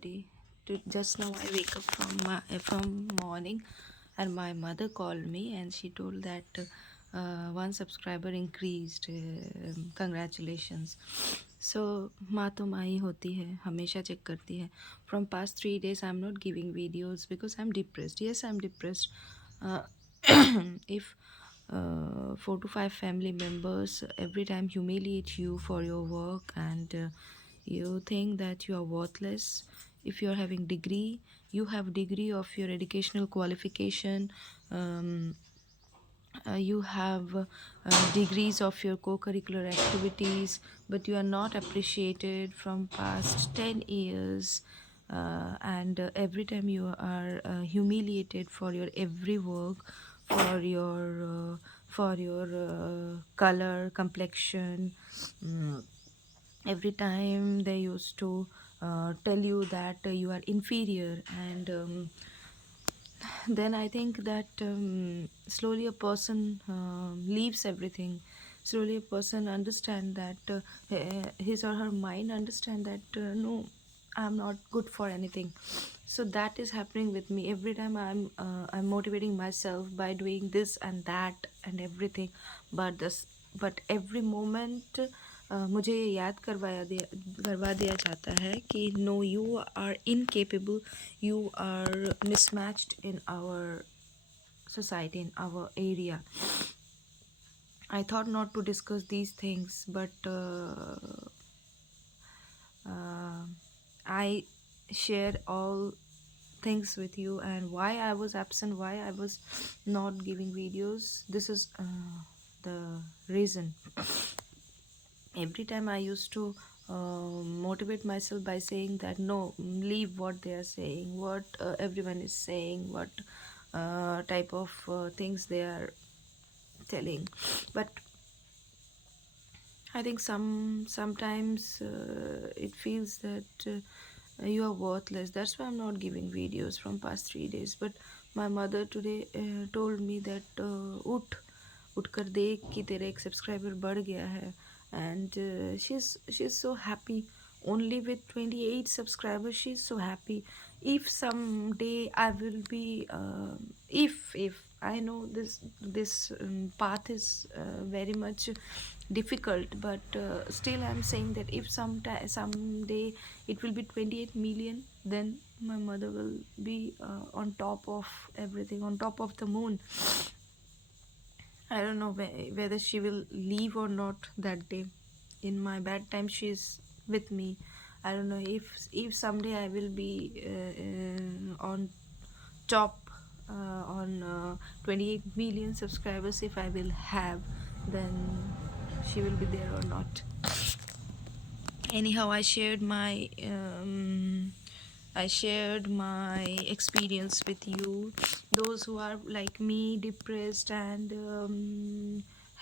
everybody. Just now I wake up from morning, and my mother called me and she told that one subscriber increased. Congratulations. So माँ तो माँ ही होती है, हमेशा check करती है. From past 3 days I'm not giving videos because I'm depressed. Yes, I'm depressed. Uh, if 4 to 5 family members every time humiliate you for your work, and you think that you are worthless. If you are having degree, you have degree of your educational qualification, um, you have degrees of your co-curricular activities, but you are not appreciated from past 10 years, and every time you are humiliated for your every work, for your color complexion. Every time they used to tell you that you are inferior, and then I think that slowly a person leaves everything. Slowly a person understand that his or her mind understand that no, I'm not good for anything. So that is happening with me every time. I'm motivating myself by doing this and that and everything, but every moment मुझे ये याद करवा दिया जाता है कि no, you are incapable, you are mismatched in our society, in our area. I thought not to discuss these things, but I shared all things with you, and why I was absent, why I was not giving videos. This is the reason. Every time I used to motivate myself by saying that no, leave what they are saying, what everyone is saying, what type of things they are telling. But I think sometimes it feels that you are worthless. That's why I'm not giving videos from past 3 days. But my mother today told me that उठ कर देख कि तेरा एक subscriber बढ़ गया है, and she's so happy. Only with 28 subscribers she's so happy. If someday I will be if I know this path is very much difficult, but still I'm saying that if someday it will be 28 million, then my mother will be on top of everything, on top of the moon. I don't know whether she will leave or not that day. In my bad time, she's with me. I don't know if someday I will be on top on 28 million subscribers. If I will have, then she will be there or not. Anyhow, I shared my experience with you. Those who are like me, depressed, and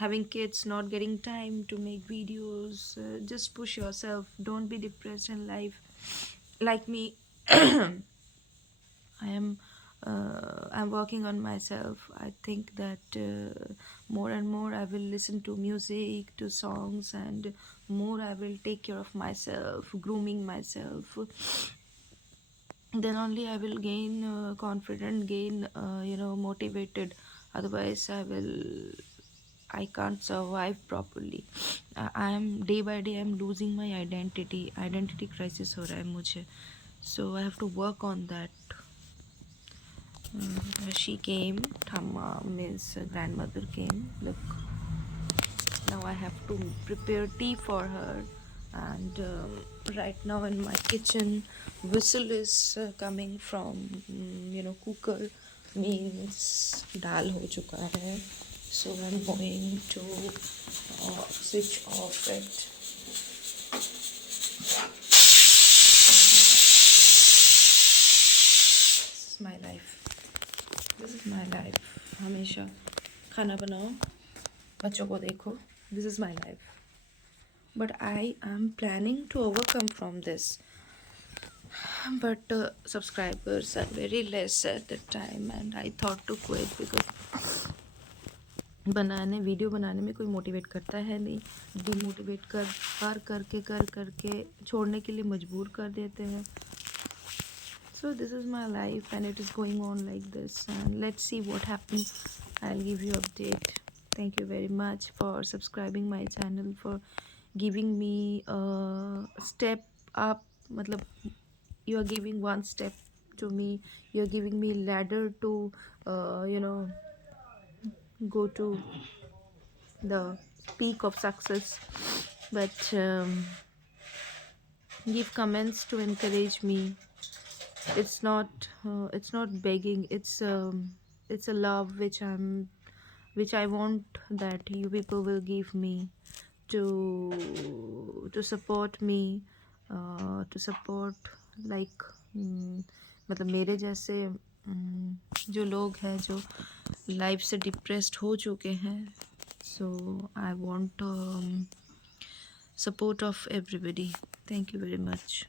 having kids, not getting time to make videos, just push yourself. Don't be depressed in life. Like me, I'm working on myself. I think that more and more I will listen to music, to songs, and more I will take care of myself, grooming myself. Then only I will gain confident, gain motivated. Otherwise I can't survive properly. I am day by day I'm losing my identity crisis हो रहा है मुझे. So I have to work on that. She came, Thamma means grandmother came. Look, now I have to prepare tea for her, and right now in my kitchen whistle is coming from cooker, means dal ho chuka hai. So I'm going to switch off it. This is my life. This is my life. हमेशा खाना बनाओ, बच्चों को देखो. This is my life. But I am planning to overcome from this. But subscribers are very less at the time, and I thought to quit because video बनाने में कोई motivate करता है नहीं. डिमोटिवेट कर करके छोड़ने के लिए मजबूर कर देते हैं. So this is my life and it is going on like this, and let's see what happens. I'll give you update. Thank you very much for subscribing my channel, for giving me a step up. Matlab, you are giving one step to me. You're giving me ladder to you know, go to the peak of success. But give comments to encourage me. It's not begging. It's a love which I want that you people will give me to support me, to support like मतलब मेरे जैसे जो लोग हैं जो life से depressed हो चुके हैं. So I want support of everybody. Thank you very much.